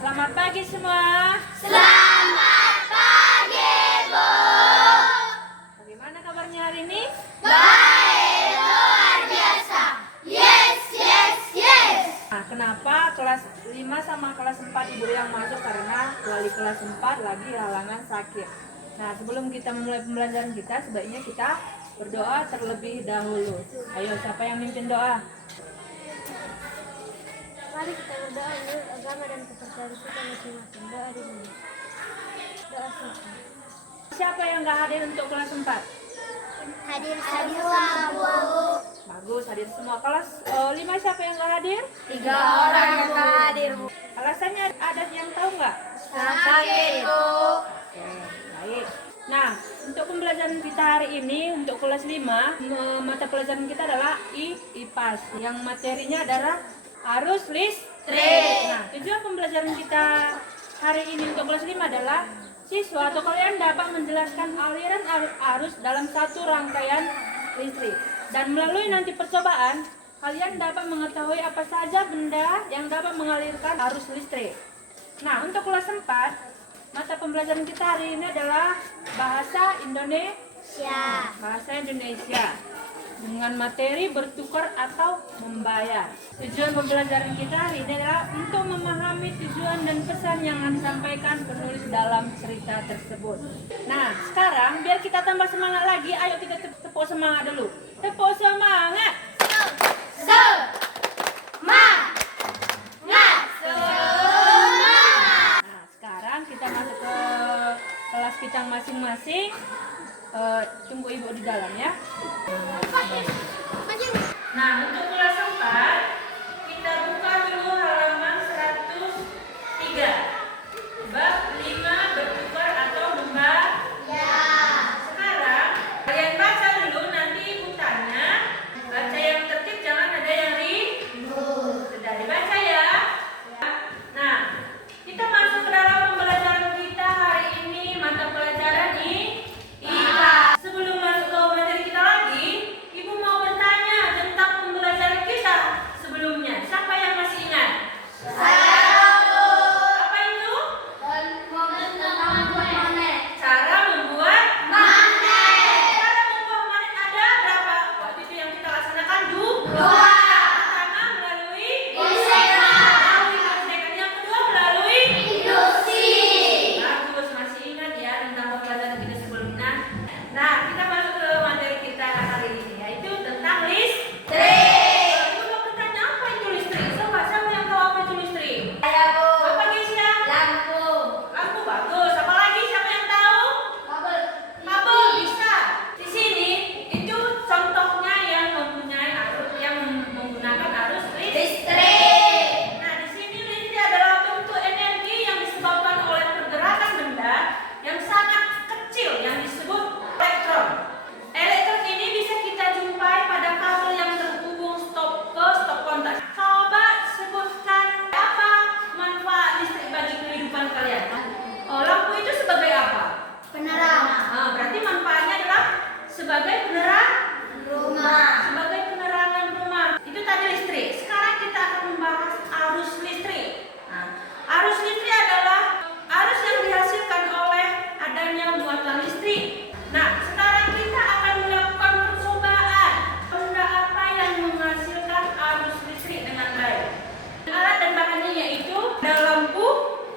Selamat pagi semua. Selamat pagi, Bu. Bagaimana kabarnya hari ini? Baik, luar biasa. Yes, yes, yes. Nah, kenapa kelas 5 sama kelas 4 Ibu yang masuk? Karena wali kelas 4 lagi halangan sakit. Nah, sebelum kita memulai pembelajaran kita, sebaiknya kita berdoa terlebih dahulu. Ayo, siapa yang mimpin doa? Mari kita berdoa menurut agama dan kepercayaan kita masing-masing. Doa dimulai. Doa selesai. Siapa yang gak hadir untuk kelas 4? Hadir semua, Bu. Bagus, hadir semua. Kelas 5 siapa yang gak hadir? 3 orang yang tak hadir, Bu. Alasannya ada yang tahu nggak? Sakit, Bu. Oke, baik. Nah, untuk pembelajaran kita hari ini untuk kelas 5, mata pelajaran kita adalah IPAS yang materinya adalah arus listrik. Nah, tujuan pembelajaran kita hari ini untuk kelas 5 adalah siswa atau kalian dapat menjelaskan aliran arus dalam satu rangkaian listrik. Dan melalui nanti percobaan, kalian dapat mengetahui apa saja benda yang dapat mengalirkan arus listrik. Nah, untuk kelas 4, mata pembelajaran kita hari ini adalah bahasa Indonesia. Bahasa Indonesia dengan materi bertukar atau membayar. Tujuan pembelajaran kita hari ini adalah untuk memahami tujuan dan pesan yang akan disampaikan penulis dalam cerita tersebut. Nah, sekarang biar kita tambah semangat lagi, ayo kita tepuk semangat dulu. Tepuk semangat. Nah, sekarang kita masuk ke kelas kita masing-masing. Tunggu ibu di dalam ya. Nah, untuk kelas 4 kita buka dulu halaman 103. Bab 5 bertukar atau membayar. Sekarang kalian baca dulu, nanti ibu tanya. Baca yang tertib, jangan ada yang ribut. Sudah dibaca ya? Nah, kita masuk ke dalam pembelajaran kita hari ini, mata pelajaran IPA. Sebelum masuk ke materi kita lagi, Ibu mau bertanya tentang pembelajaran kita sebelumnya. Siapa yang masih ingat? Apa itu? Cara membuat magnet. Cara membuat magnet ada berapa? Waktu itu yang kita laksanakan dua. Pertama melalui gesekan. Yang kedua melalui induksi. Bagus, masih ingat ya tentang pembelajaran kita sebelumnya. Nah, kita masuk ke materi kita hari ini, yaitu tentang listrik. Ibu mau bertanya, apa itu listrik? Coba, siapa yang tahu apa itu listrik? Saya, Bu. Apa Gisya? Lampu. Lampu, bagus. Apa lagi? Siapa yang tahu? Kabel. Kabel, bisa. Di sini itu contohnya yang mempunyai arus, yang menggunakan arus listrik. Nah, di sini listrik adalah bentuk energi yang disebabkan oleh pergerakan benda yang sangat kecil yang disebut elektron. Elektron ini bisa kita jumpai pada kabel yang terhubung stop kontak. Coba sebutkan apa manfaat listrik bagi kehidupan kalian. Lampu itu sebagai apa? Penerang. Berarti manfaatnya adalah sebagai penerang Rumah. sebagai penerangan rumah. Itu tadi listrik. Sekarang kita akan membahas arus listrik. Nah, arus listrik adalah arus yang dihasilkan oleh adanya muatan listrik. Nah, sekarang kita akan melakukan percobaan. Benda apa yang menghasilkan arus listrik dengan baik? Alat dan bahannya yaitu ada lampu,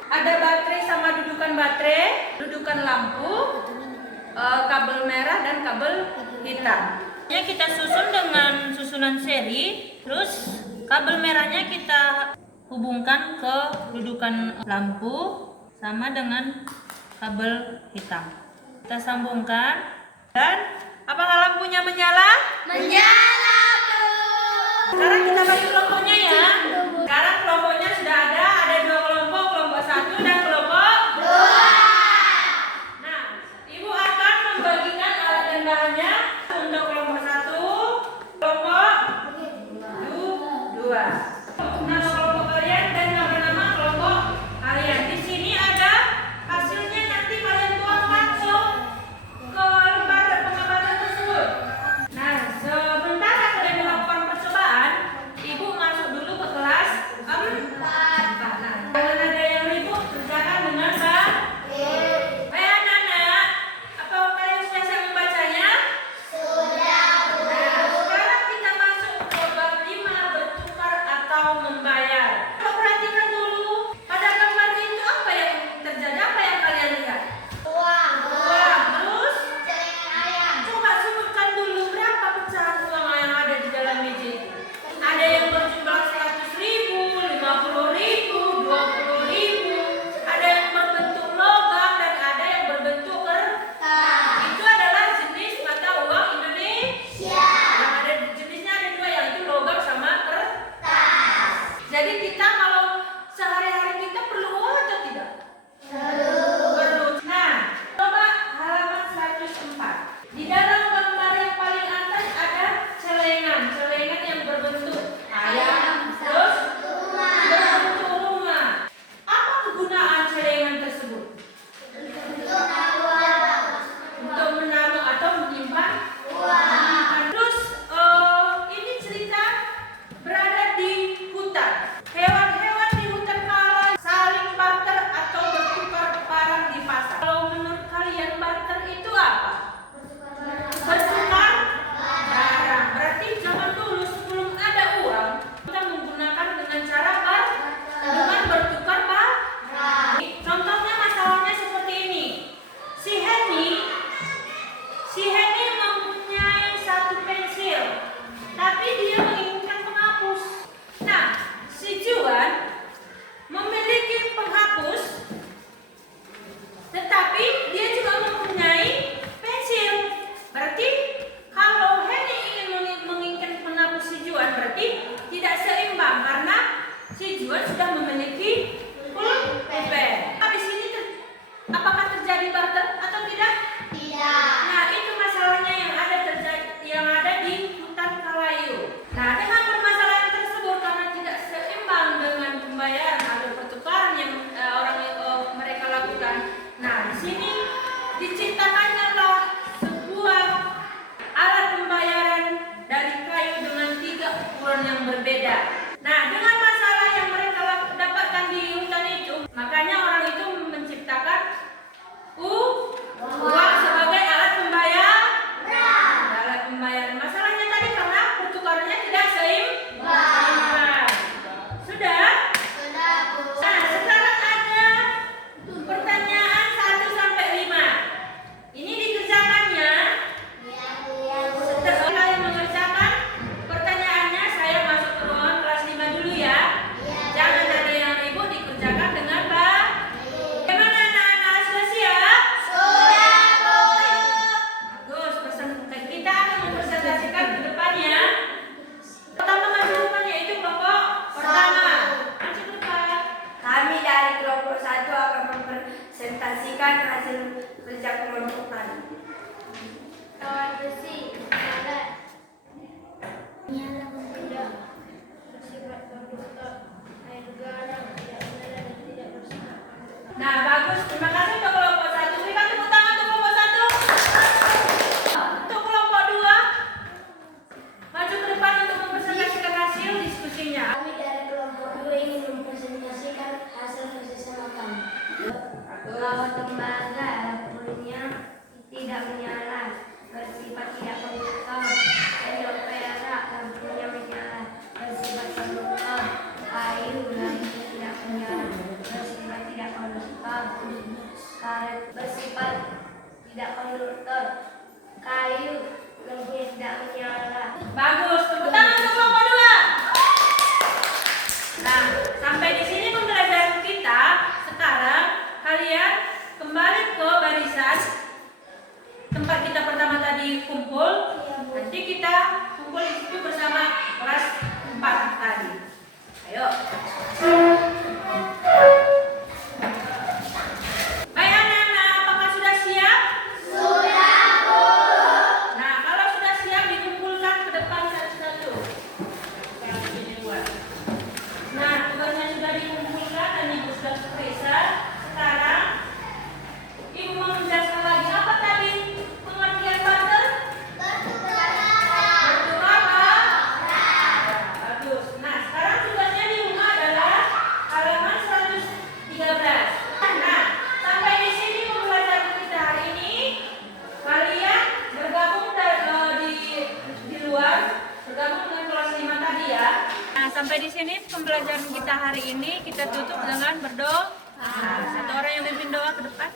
ada baterai sama dudukan baterai, dudukan lampu, kabel merah dan kabel hitam. Ya, kita susun dengan susunan seri, terus kabel merahnya kita hubungkan ke dudukan lampu sama dengan kabel hitam. Kita sambungkan dan apakah lampunya menyala? Menyala, Bu. Sekarang kita bagi kelompoknya ya. Sekarang kelompoknya sudah ada 2 kelompok, kelompok 1 dan kelompok 2. Nah, Ibu akan membagikan alat dan bahannya untuk kelompok 1, kelompok 2. Nama kelompok kalian dan nama kelompok kalian. Di sini ada hasilnya, nanti kalian tuang masuk ke lembar pengamatan tersebut. Nah, sementara kalian melakukan percobaan, Ibu masuk dulu ke kelas 4. Presentasikan hasil kerja kelompok tadi. Kawat besi, alat, nyala tidak bersifat konduktor, air garam tidak menyala dan tidak bersifat konduktor. Nah, bagus. Terima kasih untuk kelompok 1. Berikan tepuk tangan untuk kelompok 1. Untuk kelompok 2, maju ke depan untuk mempresentasikan hasil diskusinya. Kami dari kelompok 2 ingin mempresentasikan hasil kerjasama kami. Kawat tembaga lampunya tidak menyala, bersifat tidak konduktor. Sendok perak lampunya menyala, bersifat konduktor. Kayu lampunya tidak menyala, bersifat tidak konduktor. Karet bersifat tidak konduktor. Kayu lampunya tidak menyala. Bagus. Tepuk tangan untuk kelompok 2. Nah, sampai di sini pembelajaran kita. Sekarang kalian kembali ke barisan tempat kita pertama tadi kumpul. Nanti kita kumpul di situ bersama kelas 4 tadi. Ayo. Baik anak-anak, apakah sudah siap? Sudah, Bu. Nah, kalau sudah siap dikumpulkan ke depan satu-satu. Nah, tugasnya sudah dikumpulkan dan Ibu sudah periksa. Sekarang Ibu mau menjelaskan lagi apa tadi pengertian bundle? Bertukar. Bagus. Nah, sekarang tugasnya di rumah adalah halaman 113. Nah, sampai di sini pembelajaran kita hari ini. Kalian bergabung di luar, bergabung dengan kelas 5 tadi ya. Nah, sampai di sini pembelajaran kita hari ini kita tutup dengan berdoa. Satu orang yang memimpin doa ke depan.